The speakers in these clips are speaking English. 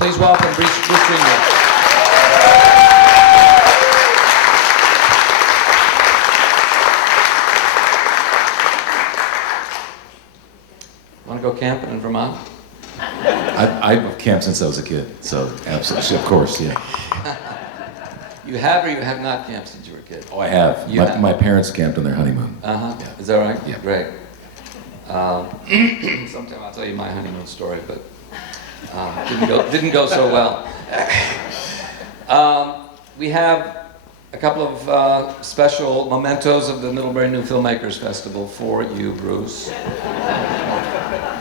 Please welcome Bruce Greenwood. Want to go camping in Vermont? I've camped since I was a kid, so absolutely, of course, yeah. You have or you have not camped since you were a kid? Oh, I have. My parents camped on their honeymoon. Uh-huh. Yeah. Is that right? Yeah. Great. Sometime I'll tell you my honeymoon story, but didn't go so well. We have a couple of special mementos of the Middlebury New Filmmakers Festival for you, Bruce.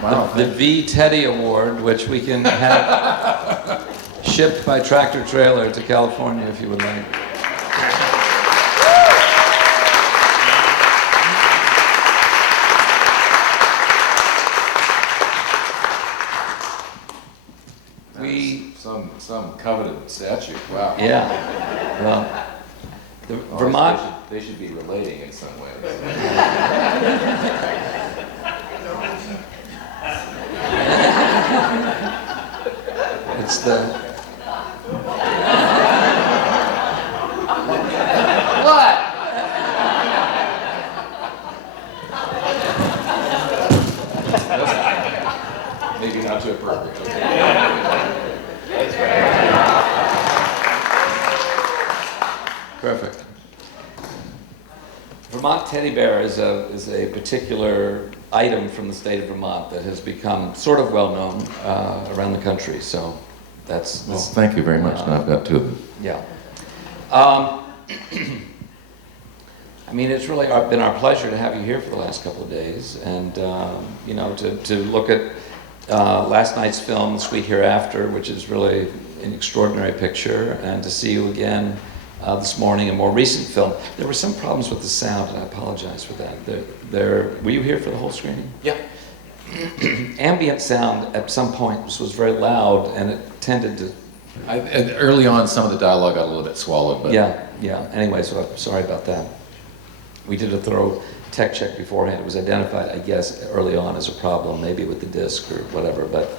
Wow. The VTeddy Award, which we can have shipped by tractor trailer to California if you would like. Some coveted statue. Wow. Yeah. Well, Vermont. They should be relating in some ways. It's the. What? Maybe not too appropriate. Perfect. Vermont teddy bear is a particular item from the state of Vermont that has become sort of well known around the country. So that's. Well, thank you very much. Now I've got two of them. Yeah. I mean, it's really been our pleasure to have you here for the last couple of days, and you know, to look at last night's film, The Sweet Hereafter, which is really an extraordinary picture, and to see you again this morning, a more recent film. There were some problems with the sound, and I apologize for that. Were you here for the whole screening? Yeah. Ambient sound at some point was very loud, and it tended to. Early on, some of the dialogue got a little bit swallowed, but Yeah. Anyway, so I'm sorry about that. We did a thorough tech check beforehand. It was identified, I guess, early on as a problem, maybe with the disc or whatever. But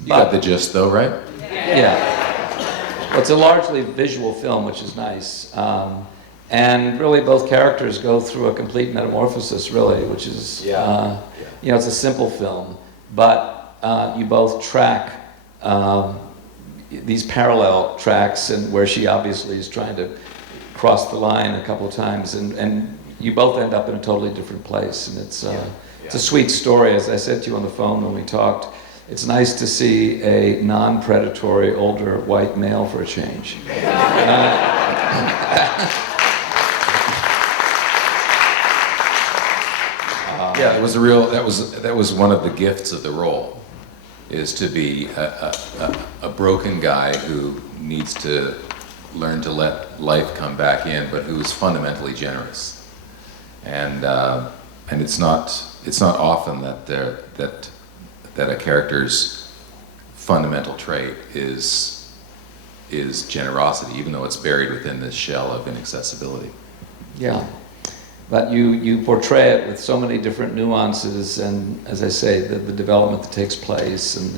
you got the gist, though, right? Yeah. Well, it's a largely visual film, which is nice. And really, both characters go through a complete metamorphosis, really, which is, you know, it's a simple film, but you both track these parallel tracks, and where she obviously is trying to cross the line a couple of times, and you both end up in a totally different place, and it's a sweet story. As I said to you on the phone when we talked, it's nice to see a non-predatory older white male for a change. Yeah, it was a real. That was one of the gifts of the role, is to be a broken guy who needs to learn to let life come back in, but who is fundamentally generous. And it's not often that a character's fundamental trait is generosity, even though it's buried within this shell of inaccessibility. Yeah, but you portray it with so many different nuances, and as I say, the development that takes place, and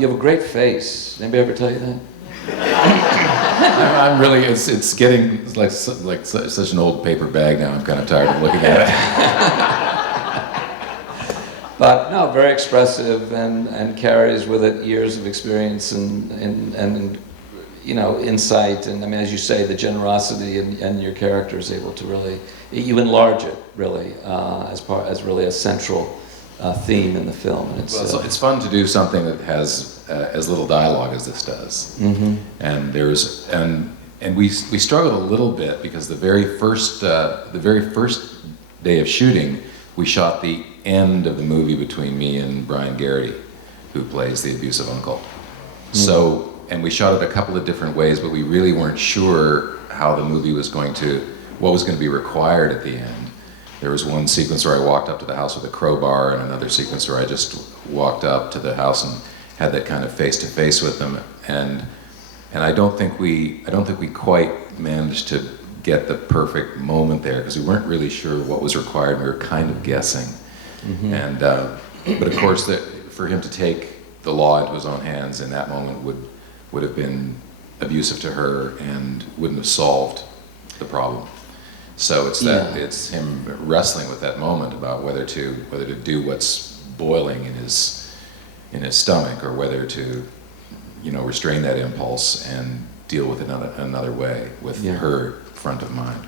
you have a great face. Anybody ever tell you that? I'm really. It's getting like such an old paper bag now. I'm kind of tired of looking at it. But no, very expressive, and carries with it years of experience and you know, insight, and I mean, as you say, the generosity, and your character is able to really, you enlarge it really as really a central theme in the film. And it's fun to do something that has as little dialogue as this does. Mm-hmm. And we struggled a little bit because the very first day of shooting, we shot the end of the movie between me and Brian Garrity, who plays the abusive uncle. Mm-hmm. So, and we shot it a couple of different ways, but we really weren't sure how the movie was what was going to be required at the end. There was one sequence where I walked up to the house with a crowbar, and another sequence where I just walked up to the house and had that kind of face-to-face with them. And I don't think we quite managed to get the perfect moment there, because we weren't really sure what was required. We were kind of guessing. Mm-hmm. And but of course, for him to take the law into his own hands in that moment would have been abusive to her and wouldn't have solved the problem. So it's that it's him wrestling with that moment about whether to do what's boiling in his stomach, or whether to, you know, restrain that impulse and deal with it another way with her front of mind.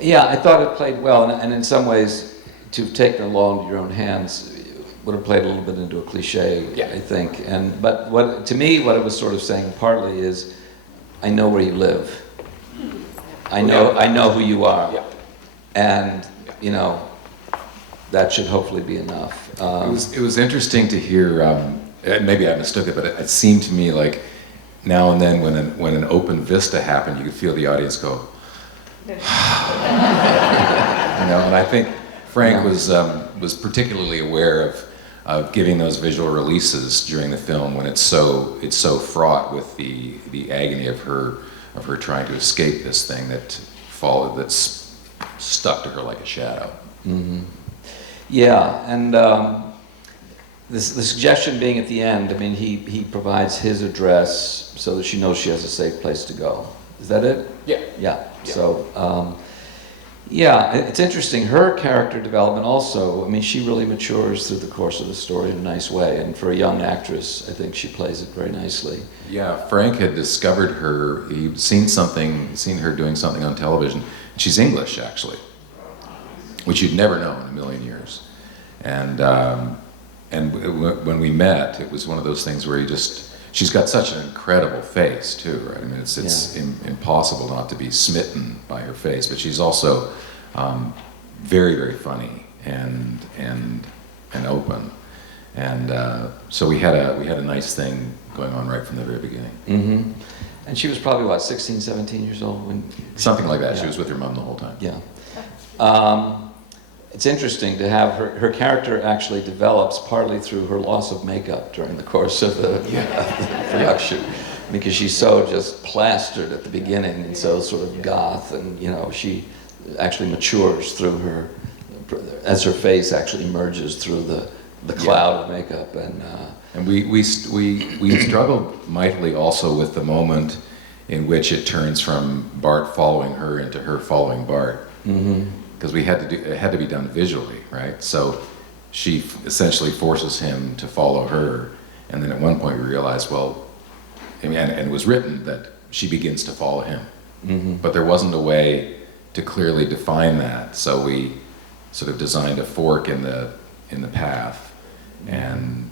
Yeah, I thought it played well, and in some ways, to have taken the law into your own hands would have played a little bit into a cliche, I think. But what it was sort of saying partly is, I know where you live. I know who you are, and you know that should hopefully be enough. It was interesting to hear. Maybe I mistook it, but it seemed to me like now and then when an open vista happened, you could feel the audience go, you know. And I think Frank was particularly aware of giving those visual releases during the film when it's so fraught with the agony of her trying to escape this thing that's stuck to her like a shadow. Mm-hmm. Yeah, and the suggestion being at the end, I mean, he provides his address so that she knows she has a safe place to go. Is that it? Yeah. So, it's interesting. Her character development also, I mean, she really matures through the course of the story in a nice way. And for a young actress, I think she plays it very nicely. Yeah, Frank had discovered her. He'd seen her doing something on television. She's English, actually, which you'd never know in a million years. And when we met, it was one of those things where she's got such an incredible face too, right? I mean, it's impossible not to be smitten by her face, but she's also very, very funny and open. And so we had a nice thing going on right from the very beginning. Mm-hmm. And she was probably, what, 16, 17 years old? Something like that. Yeah. She was with her mom the whole time. Yeah. It's interesting to have her character actually develops partly through her loss of makeup during the course of the production, because she's so just plastered at the beginning and so sort of goth, and you know, she actually matures through her, as her face actually emerges through the cloud of makeup. And we struggled mightily also with the moment in which it turns from Bart following her into her following Bart. Mm-hmm. Because it had to be done visually, right? So she essentially forces him to follow her, and then at one point we realized, well, I mean, and it was written that she begins to follow him, but there wasn't a way to clearly define that. So we sort of designed a fork in the path, and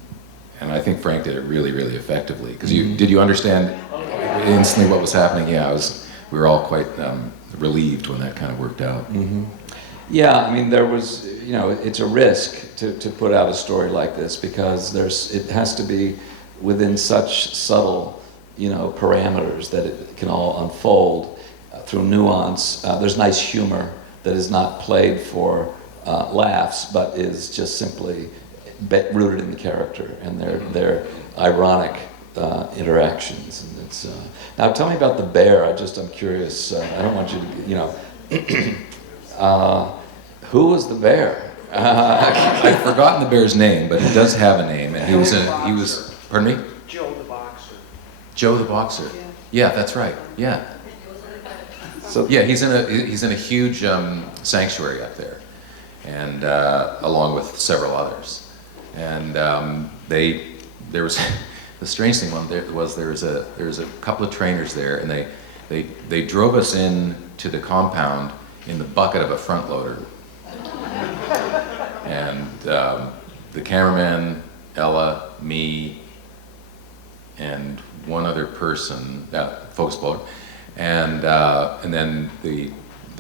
I think Frank did it really, really effectively. Because did you understand instantly what was happening? Yeah, we were all quite relieved when that kind of worked out. Mm-hmm. Yeah, I mean, there was, you know, it's a risk to put out a story like this, because it has to be within such subtle, you know, parameters that it can all unfold through nuance. There's nice humor that is not played for laughs, but is just simply rooted in the character and their ironic interactions. And it's now tell me about the bear. I'm curious. I don't want you to, you know. Who was the bear? I've forgotten the bear's name, but he does have a name, and he was. Pardon me? Joe the boxer. Joe the boxer. Yeah, that's right. Yeah. So yeah, he's in a huge sanctuary up there, and along with several others, and there was the strange thing there was a couple of trainers there, and they drove us in to the compound in the bucket of a front loader. And the cameraman, Ella, me, and one other person, focus blower, and then the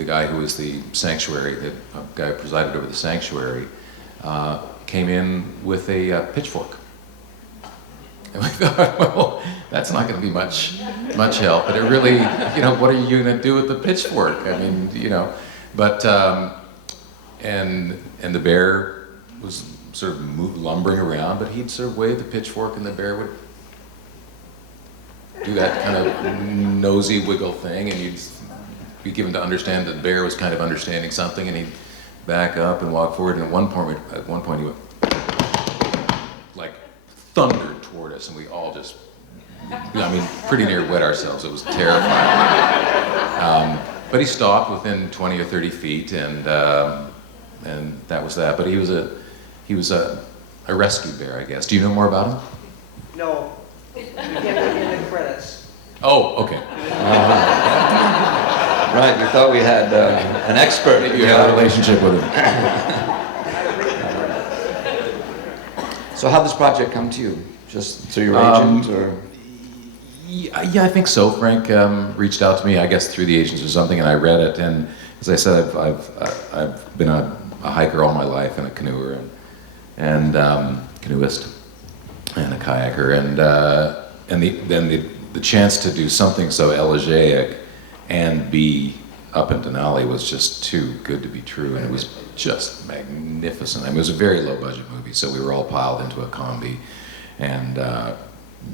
guy who was the sanctuary, the guy who presided over the sanctuary, came in with a pitchfork. And we thought, well, that's not going to be much help. But it really, you know, what are you going to do with the pitchfork? I mean, you know, but and the bear was sort of lumbering around, but he'd sort of wave the pitchfork, and the bear would do that kind of nosy wiggle thing, and you'd be given to understand that the bear was kind of understanding something, and he'd back up and walk forward. And at one point he went like thundered toward us, and we all just, I mean, pretty near wet ourselves. It was terrifying. But he stopped within 20 or 30 feet, and that was that. But he was a rescue bear, I guess. Do you know more about him? No, you get in the credits. Oh, okay. Right, we thought we had an expert. Maybe you had a relationship with him. So how did this project come to you? Just through your agent, or? Yeah, I think so. Frank reached out to me, I guess through the agents or something, and I read it. And as I said, I've been a hiker all my life, and a canoer, and canoeist, and a kayaker, and the chance to do something so elegiac and be up in Denali was just too good to be true, and it was just magnificent. I mean, it was a very low budget movie, so we were all piled into a combi, and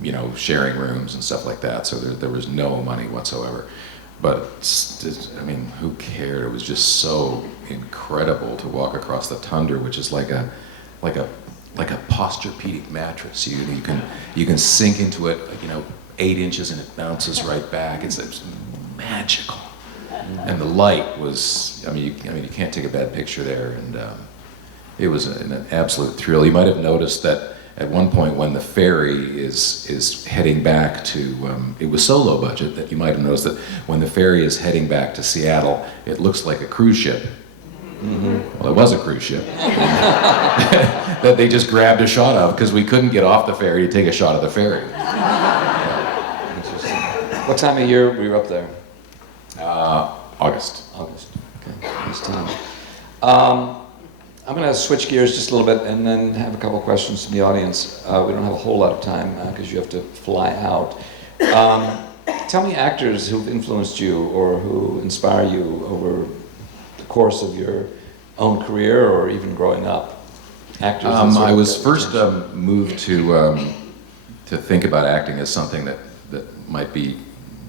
you know, sharing rooms and stuff like that. So there was no money whatsoever. But I mean, who cared? It was just so incredible to walk across the tundra, which is like a posturepedic mattress. You can sink into it, you know, 8 inches, and it bounces right back. It's magical. And the light was, I mean, you can't take a bad picture there. And it was an absolute thrill. You might have noticed that at one point when the ferry is heading back to, it was so low budget that you might have noticed that when the ferry is heading back to Seattle, it looks like a cruise ship. Mm-hmm. Well, it was a cruise ship that they just grabbed a shot of because we couldn't get off the ferry to take a shot of the ferry. Interesting. What time of year were you up there? August. August. Okay, nice time. I'm going to switch gears just a little bit and then have a couple of questions from the audience. We don't have a whole lot of time because you have to fly out. Tell me actors who've influenced you or who inspire you over the course of your own career or even growing up. Actors. I was first moved to think about acting as something that might be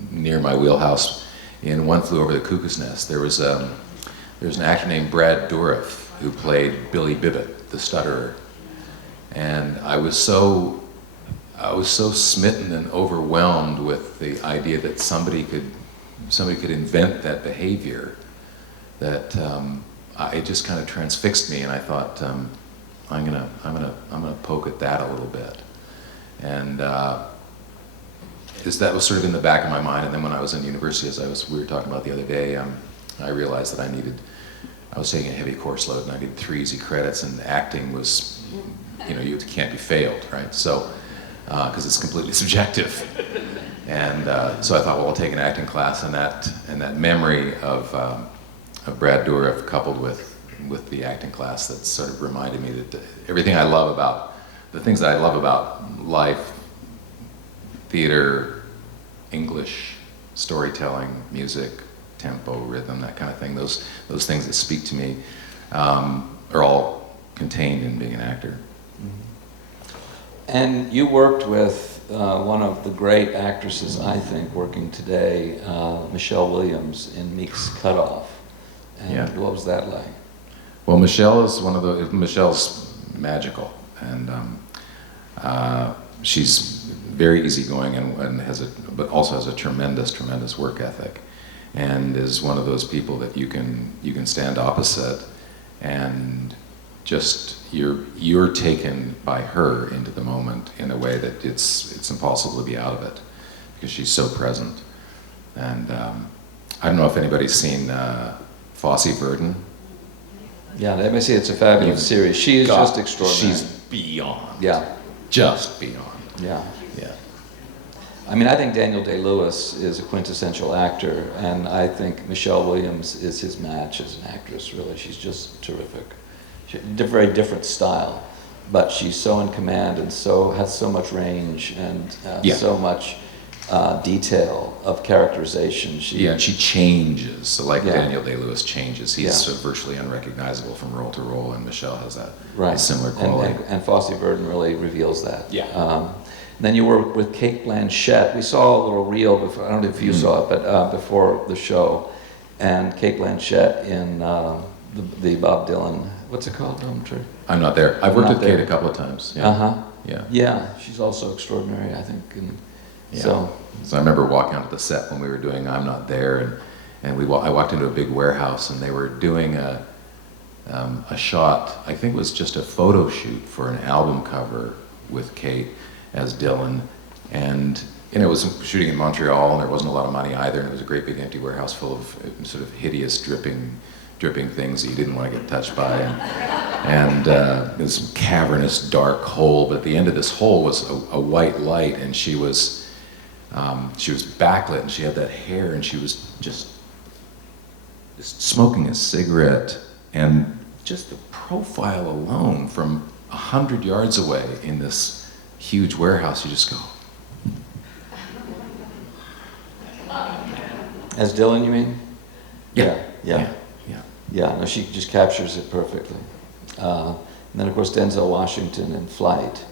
near my wheelhouse in One Flew Over the Cuckoo's Nest. There's an actor named Brad Dourif who played Billy Bibbit, the stutterer, and I was so smitten and overwhelmed with the idea that somebody could invent that behavior that it just kind of transfixed me, and I thought I'm gonna poke at that a little bit, and that was sort of in the back of my mind. And then when I was in university, we were talking about the other day, I realized that I was taking a heavy course load and I needed 3 easy credits, and acting was, you know, you can't be failed, right? So, because it's completely subjective. And so I thought, well, I'll take an acting class, and that memory of Brad Dourif coupled with the acting class that sort of reminded me that everything I love about, the things that I love about life, theater, English, storytelling, music, tempo, rhythm, that kind of thing, those things that speak to me are all contained in being an actor. And you worked with one of the great actresses, I think, working today, Michelle Williams in Meek's Cutoff. And Yeah. what was that like? Well, Michelle's magical, and she's very easygoing and but also has a tremendous work ethic, and is one of those people that you can stand opposite, and just you're taken by her into the moment in a way that it's impossible to be out of it because she's so present. And I don't know if anybody's seen Fosse Verdon. Yeah, let me see. It's a fabulous series. She is just extraordinary. She's beyond. Yeah. Just beyond. Yeah. Yeah. I mean, I think Daniel Day-Lewis is a quintessential actor, and I think Michelle Williams is his match as an actress, really. She's just terrific. Very different style, but she's so in command and has so much range and so much detail of characterization. And she changes, so like Yeah. Daniel Day-Lewis changes. He's Yeah. sort of virtually unrecognizable from role to role, and Michelle has that Right. similar quality. And Fosse Verdon really reveals that. Yeah. Then you were with Cate Blanchett. We saw a little reel before, I don't know if you saw it, but before the show. And Cate Blanchett in the Bob Dylan, what's it called? I'm Not There. I've worked Not with Kate There. a couple of times. Yeah. Uh-huh. Yeah. Yeah, she's also extraordinary, I think. And Yeah. so, So I remember walking onto the set when we were doing I'm Not There, and I walked into a big warehouse, and they were doing a shot, I think it was just a photo shoot for an album cover with Kate as Dylan, and it was shooting in Montreal, and there wasn't a lot of money either, and it was a great big empty warehouse full of sort of hideous dripping things that you didn't want to get touched by, and this cavernous dark hole, but at the end of this hole was a white light, and she was backlit, and she had that hair, and she was just smoking a cigarette, and just the profile alone from 100 yards away in this huge warehouse, you just go, as Dylan, you mean? yeah, Yeah. yeah. Yeah, no, she just captures it perfectly. And then, of course, Denzel Washington in Flight.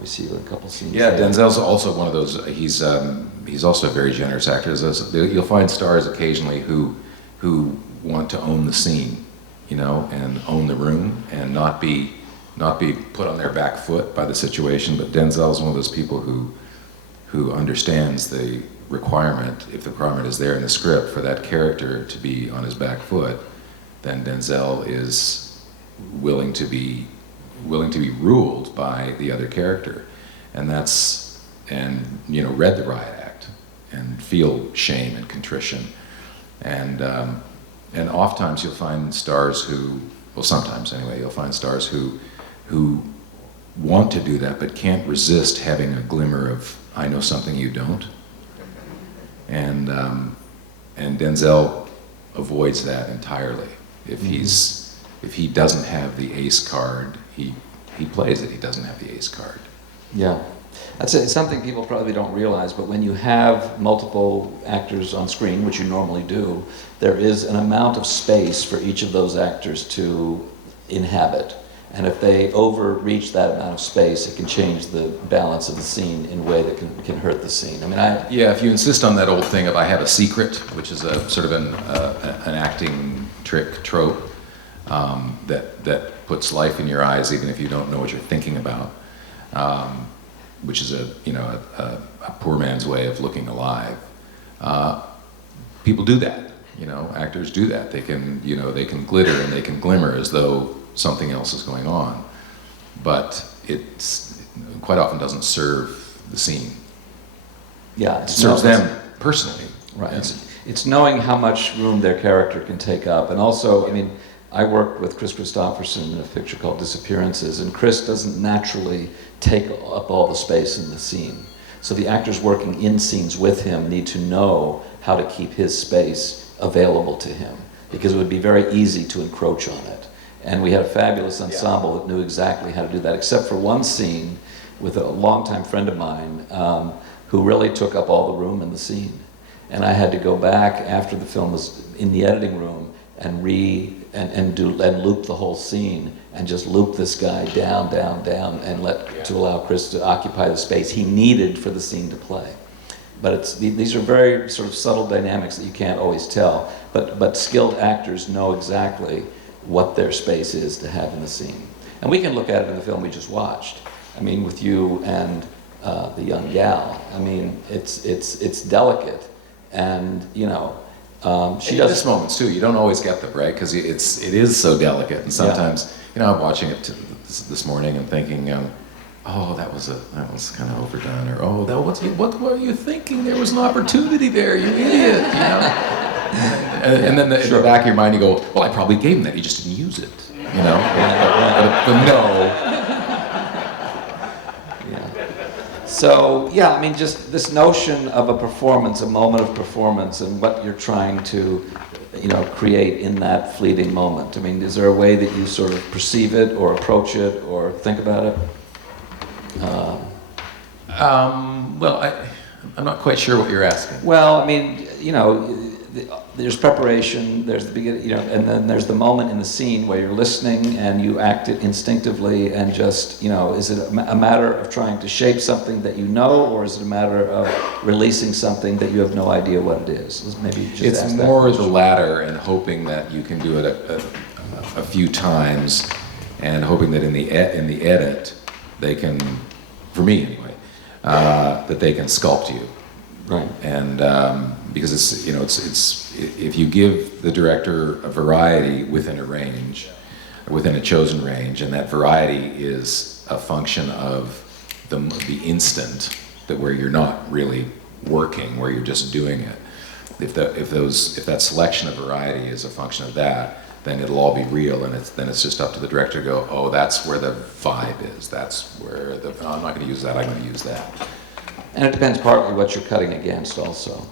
We see a couple scenes. Yeah, there. Denzel's also one of those. He's also a very generous actor. You'll find stars occasionally who want to own the scene, you know, and own the room, and not be put on their back foot by the situation. But Denzel's one of those people who understands the requirement. If the requirement is there in the script for that character to be on his back foot, then Denzel is willing to be ruled by the other character, and read the riot act and feel shame and contrition, and oftentimes you'll find stars sometimes anyway, you'll find stars who want to do that but can't resist having a glimmer of I know something you don't, and Denzel avoids that entirely. If he doesn't have the ace card, he plays it. He doesn't have the ace card. Yeah. That's something people probably don't realize, but when you have multiple actors on screen, which you normally do, there is an amount of space for each of those actors to inhabit. And if they overreach that amount of space, it can change the balance of the scene in a way that can hurt the scene. I mean, Yeah, if you insist on that old thing of I have a secret, which is a sort of an acting trope, that puts life in your eyes even if you don't know what you're thinking about, which is a poor man's way of looking alive. People do that, actors do that. They can glitter and they can glimmer as though something else is going on, but it's quite often doesn't serve the scene. Yeah, it serves them personally. Right. Yeah. It's knowing how much room their character can take up, and also, I mean, I worked with Chris Christopherson in a picture called Disappearances, and Chris doesn't naturally take up all the space in the scene. So the actors working in scenes with him need to know how to keep his space available to him, because it would be very easy to encroach on it. And we had a fabulous ensemble that knew exactly how to do that, except for one scene with a longtime friend of mine who really took up all the room in the scene. And I had to go back after the film was in the editing room and loop the whole scene and just loop this guy down, and to allow Chris to occupy the space he needed for the scene to play. But these are very sort of subtle dynamics that you can't always tell. But skilled actors know exactly what their space is to have in the scene. And we can look at it in the film we just watched. I mean, with you and the young gal. I mean, it's delicate, and she does this moments too. You don't always get them right because it is so delicate, and sometimes I'm watching it this morning and thinking, oh, that was kind of overdone, or oh, what were you thinking? There was an opportunity there, you idiot, and then in the back of your mind you go, well, I probably gave him that. He just didn't use it, but no. So, yeah, I mean, just this notion of a performance, a moment of performance, and what you're trying to, create in that fleeting moment. I mean, is there a way that you sort of perceive it or approach it or think about it? Well, I'm not quite sure what you're asking. Well, I mean, there's preparation, there's the beginning, you know, and then there's the moment in the scene where you're listening and you act it instinctively and just, you know, is it a matter of trying to shape something that you know, or is it a matter of releasing something that you have no idea what it is? Let's maybe just It's ask that more the question. latter, and hoping that you can do it a few times, and hoping that in the edit they can, for me anyway, that they can sculpt you. Right. And because it's, you know, it's if you give the director a variety within a range, within a chosen range, and that variety is a function of the instant, that where you're not really working, where you're just doing it. If that selection of variety is a function of that, then it'll all be real, and then it's just up to the director to go, oh, that's where the vibe is. That's where oh, I'm not going to use that. I'm going to use that. And it depends partly what you're cutting against also.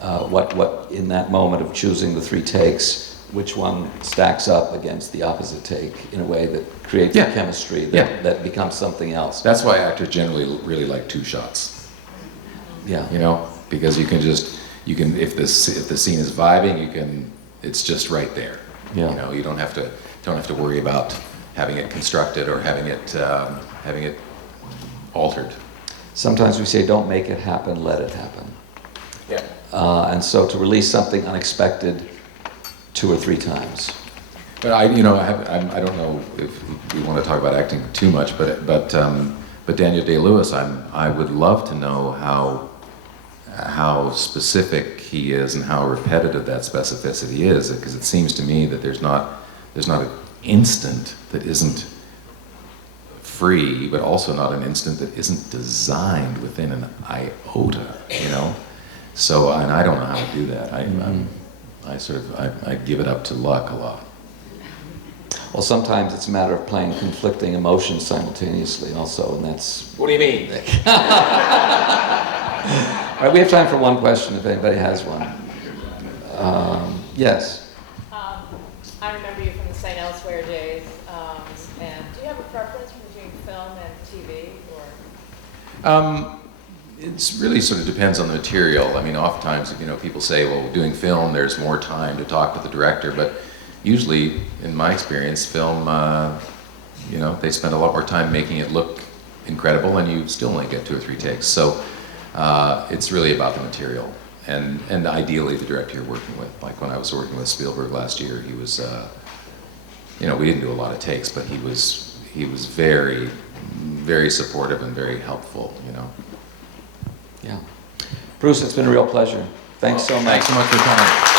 What in that moment of choosing the 3 takes, which one stacks up against the opposite take in a way that creates Yeah. a chemistry Yeah. that becomes something else. That's why actors generally really like 2 shots. Yeah. You know, because you can if the scene is vibing, it's just right there. Yeah. You know, you don't have to worry about having it constructed or having it altered. Sometimes we say, don't make it happen, let it happen. Yeah. And so to release something unexpected 2 or 3 times. But I don't know if we want to talk about acting too much, but Daniel Day-Lewis, I would love to know how specific he is and how repetitive that specificity is, because it seems to me that there's not an instant that isn't free, but also not an instant that isn't designed within an iota, you know? So, and I don't know how to do that. I give it up to luck a lot. Well, sometimes it's a matter of playing conflicting emotions simultaneously also, and that's... What do you mean? All right, we have time for one question if anybody has one. Yes? I remember you from the St. Elsewhere days, and do you have a preference between film and TV, or? It's really sort of depends on the material. I mean, oftentimes, you know, people say, well, doing film, there's more time to talk with the director, but usually, in my experience, film, you know, they spend a lot more time making it look incredible, and you still only get 2 or 3 takes. So it's really about the material, and ideally the director you're working with. Like when I was working with Spielberg last year, he was, you know, we didn't do a lot of takes, but he was very, very supportive and very helpful, you know. Yeah. Bruce, it's been a real pleasure. Thanks so much. Thanks so much for coming.